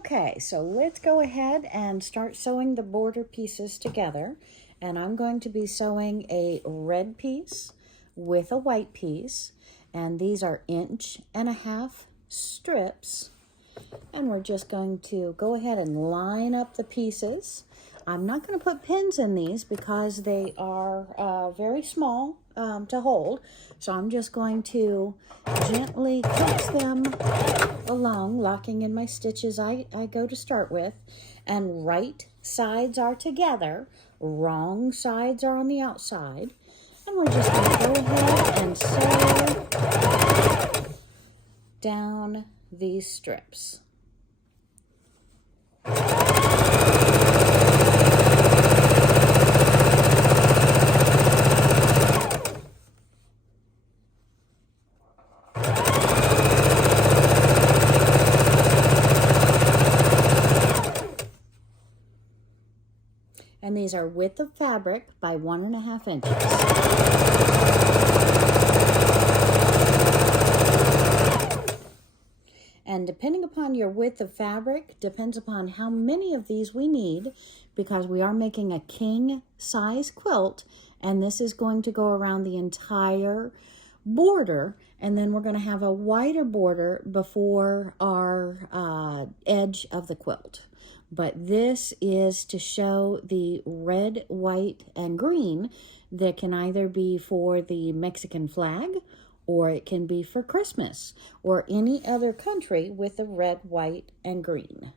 Okay, so let's go ahead and start sewing the border pieces together. And I'm going to be sewing a red piece with a white piece. And these are 1.5-inch strips. And we're just going to go ahead and line up the pieces. I'm not going to put pins in these because they are very small to hold. So I'm just going to gently coax them along, locking in my stitches I go to start with. And right sides are together, wrong sides are on the outside. And we're just going to go ahead and sew down these strips. And these are width of fabric by 1.5 inches. And depending upon your width of fabric, depends upon how many of these we need, because we are making a king size quilt, and this is going to go around the entire border, and then we're going to have a wider border before our edge of the quilt. But this is to show the red, white, and green that can either be for the Mexican flag, or it can be for Christmas, or any other country with the red, white, and green.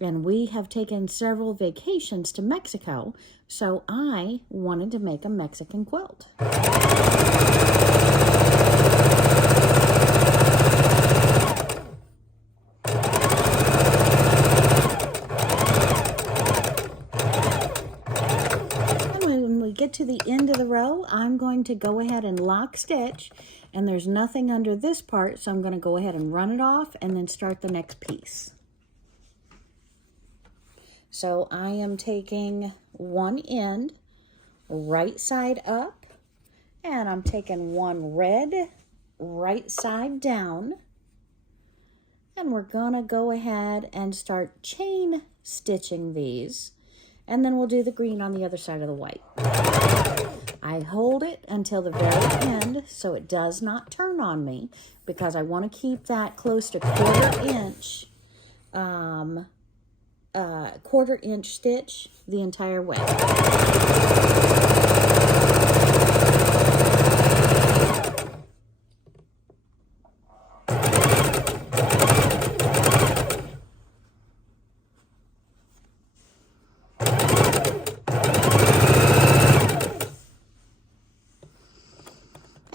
And we have taken several vacations to Mexico, so I wanted to make a Mexican quilt. Get to the end of the row, I'm going to go ahead and lock stitch, and there's nothing under this part, so I'm going to go ahead and run it off and then start the next piece. So I am taking one end right side up, and I'm taking one red right side down, and we're gonna go ahead and start chain stitching these. And then we'll do the green on the other side of the white. I hold it until the very end so it does not turn on me, because I want to keep that close to quarter inch stitch the entire way.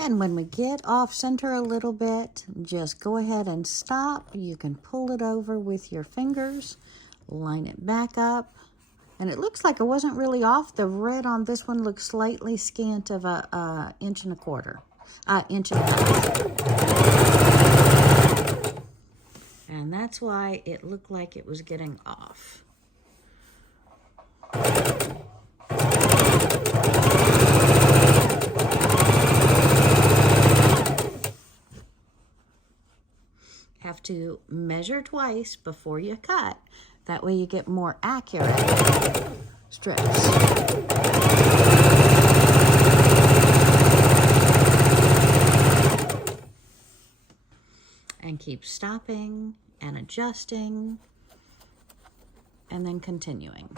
And when we get off center a little bit, just go ahead and stop. You can pull it over with your fingers, line it back up. And it looks like it wasn't really off. The red on this one looks slightly scant of a 1.25 inches. And that's why it looked like it was getting off. Have to measure twice before you cut. That way you get more accurate strips. And keep stopping and adjusting and then continuing.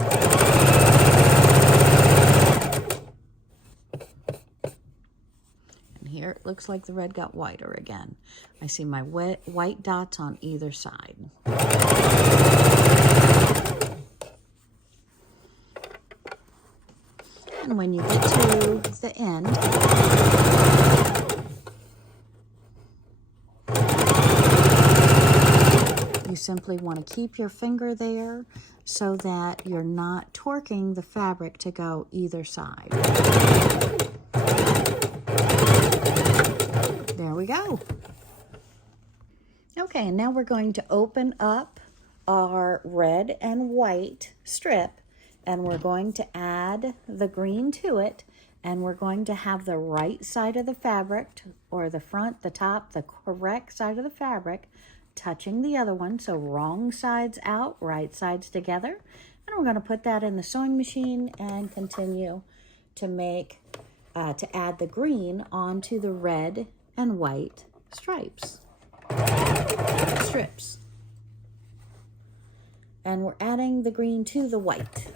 Here it looks like the red got whiter again. I see my white dots on either side. And when you get to the end, you simply want to keep your finger there so that you're not torquing the fabric to go either side. There we go. Okay, and now we're going to open up our red and white strip, and we're going to add the green to it, and we're going to have the right side of the fabric, or the front, the top, the correct side of the fabric touching the other one. So wrong sides out, right sides together. And we're going to put that in the sewing machine and continue to make, to add the green onto the red and white strips. And we're adding the green to the white.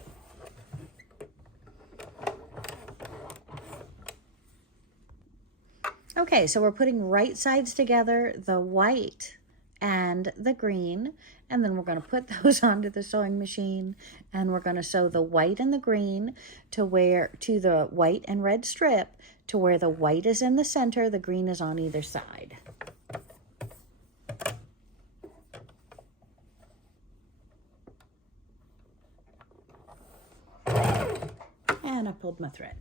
Okay, so we're putting right sides together, the white and the green, and then we're going to put those onto the sewing machine, and we're going to sew the white and the green to the white and red strip to where the white is in the center, the green is on either side. And I pulled my thread.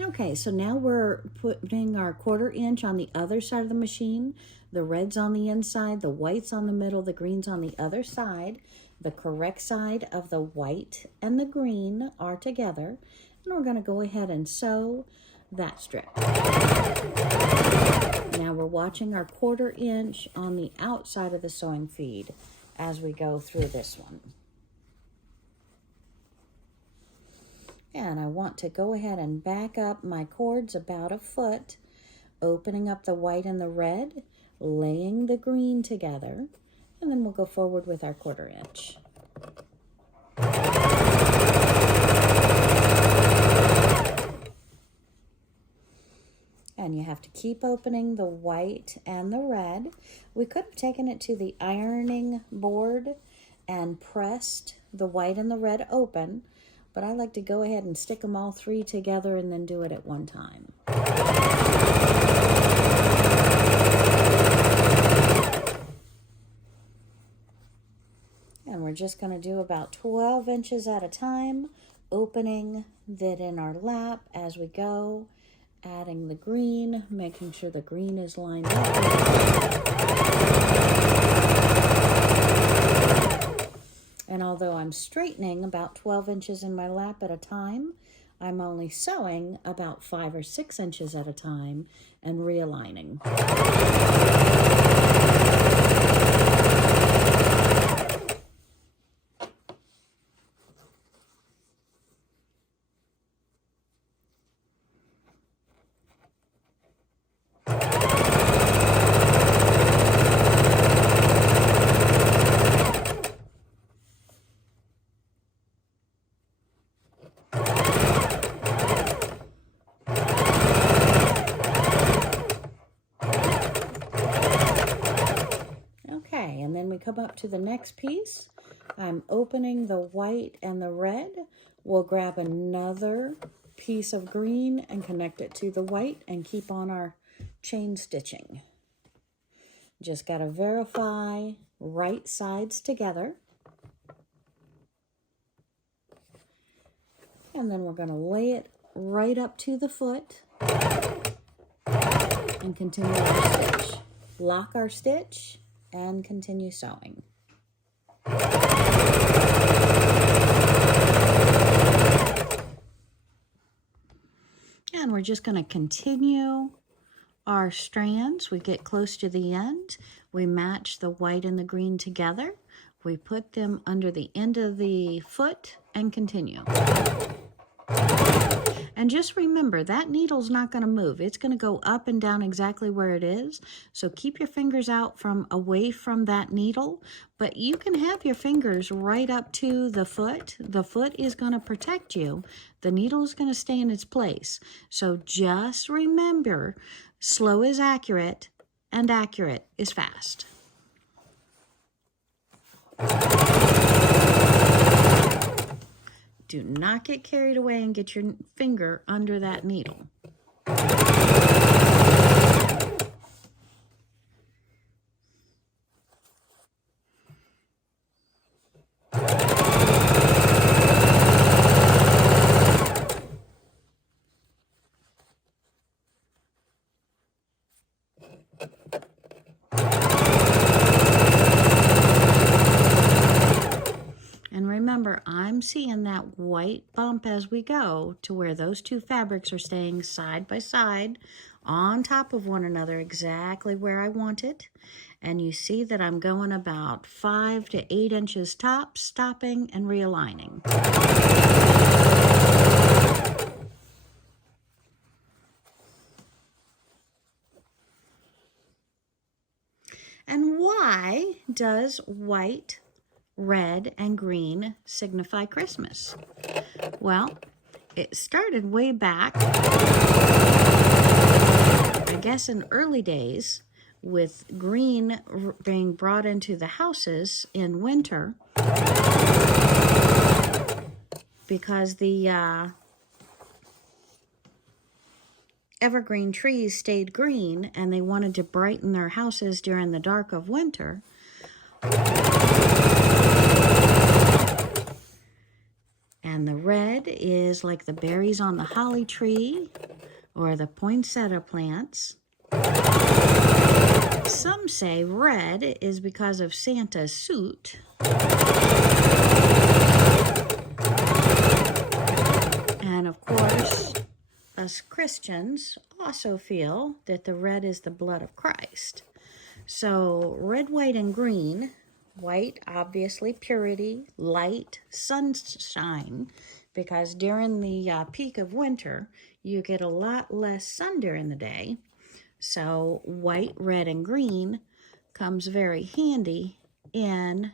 Okay, so now we're putting our 1/4 inch on the other side of the machine. The red's on the inside, the white's on the middle, the green's on the other side. The correct side of the white and the green are together. And we're going to go ahead and sew that strip. Now we're watching our 1/4 inch on the outside of the sewing feed as we go through this one. And I want to go ahead and back up my cords about 1 foot, opening up the white and the red, laying the green together, and then we'll go forward with our 1/4 inch. And you have to keep opening the white and the red. We could have taken it to the ironing board and pressed the white and the red open, but I like to go ahead and stick them all 3 together and then do it at one time. And we're just going to do about 12 inches at a time, opening that in our lap as we go, adding the green, making sure the green is lined up. And although I'm straightening about 12 inches in my lap at a time, I'm only sewing about 5 or 6 inches at a time and realigning. And then we come up to the next piece. I'm opening the white and the red. We'll grab another piece of green and connect it to the white and keep on our chain stitching. Just got to verify right sides together. And then we're going to lay it right up to the foot and continue our stitch. Lock our stitch and continue sewing. And we're just going to continue our strands. We get close to the end. We match the white and the green together. We put them under the end of the foot and continue. And just remember, that needle's not going to move. It's going to go up and down exactly where it is. So keep your fingers out from away from that needle, but you can have your fingers right up to the foot. The foot is going to protect you. The needle is going to stay in its place. So just remember, slow is accurate and accurate is fast. Do not get carried away and get your finger under that needle. Remember, I'm seeing that white bump as we go to where those two fabrics are staying side by side on top of one another exactly where I want it. And you see that I'm going about 5 to 8 inches tops, stopping and realigning. And why does white, red, and green signify Christmas? Well, it started way back, I guess in early days, with green being brought into the houses in winter because the evergreen trees stayed green and they wanted to brighten their houses during the dark of winter. And the red is like the berries on the holly tree or the poinsettia plants. Some say red is because of Santa's suit. And of course, us Christians also feel that the red is the blood of Christ. So red, white, and green. White, obviously, purity, light, sunshine, because during the peak of winter, you get a lot less sun during the day. So white, red, and green comes very handy in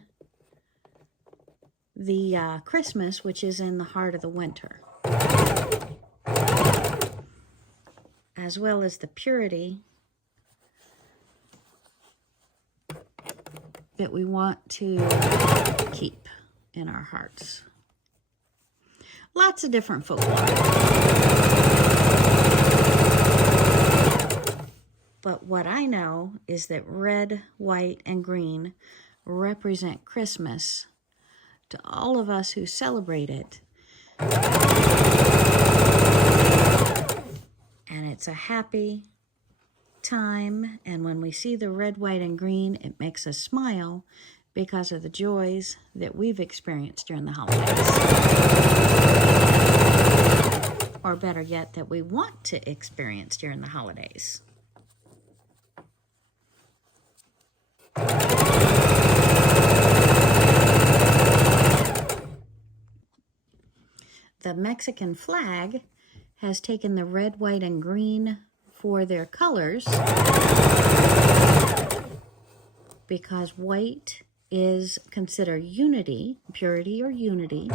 the Christmas, which is in the heart of the winter. As well as the purity that we want to keep in our hearts. Lots of different folklore. But what I know is that red, white, and green represent Christmas to all of us who celebrate it. And it's a happy time, and when we see the red, white, and green, it makes us smile because of the joys that we've experienced during the holidays. Or better yet, that we want to experience during the holidays. The Mexican flag has taken the red, white, and green for their colors because white is considered unity, purity or unity.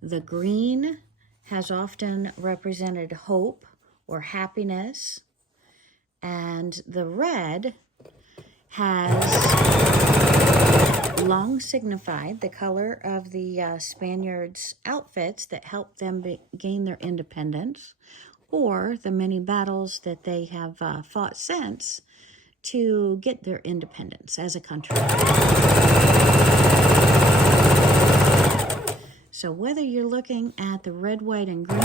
The green has often represented hope or happiness, and the red has long signified the color of the Spaniards' outfits that helped them gain their independence, or the many battles that they have fought since to get their independence as a country. So whether you're looking at the red, white, and green,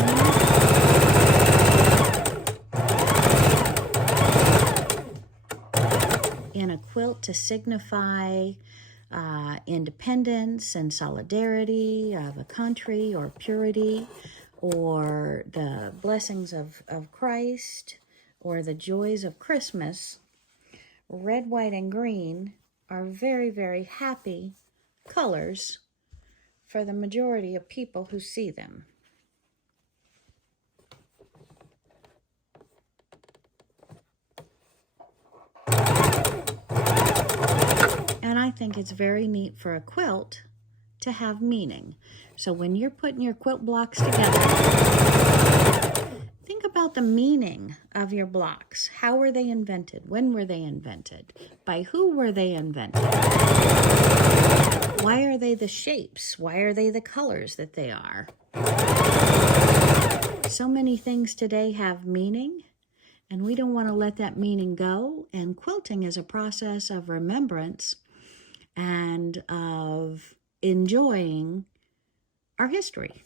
in a quilt to signify independence and solidarity of a country, or purity, or the blessings of Christ, or the joys of Christmas, red, white, and green are very, very happy colors for the majority of people who see them. And I think it's very neat for a quilt to have meaning. So when you're putting your quilt blocks together, think about the meaning of your blocks. How were they invented? When were they invented? By who were they invented? Why are they the shapes? Why are they the colors that they are? So many things today have meaning, and we don't want to let that meaning go. And quilting is a process of remembrance and of enjoying our history.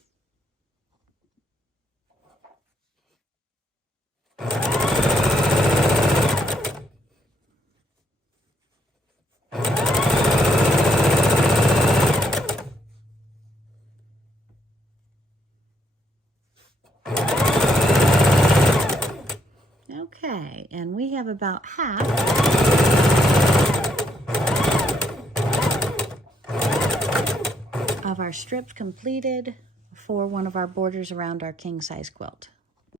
about half of our strips completed for one of our borders around our king size quilt.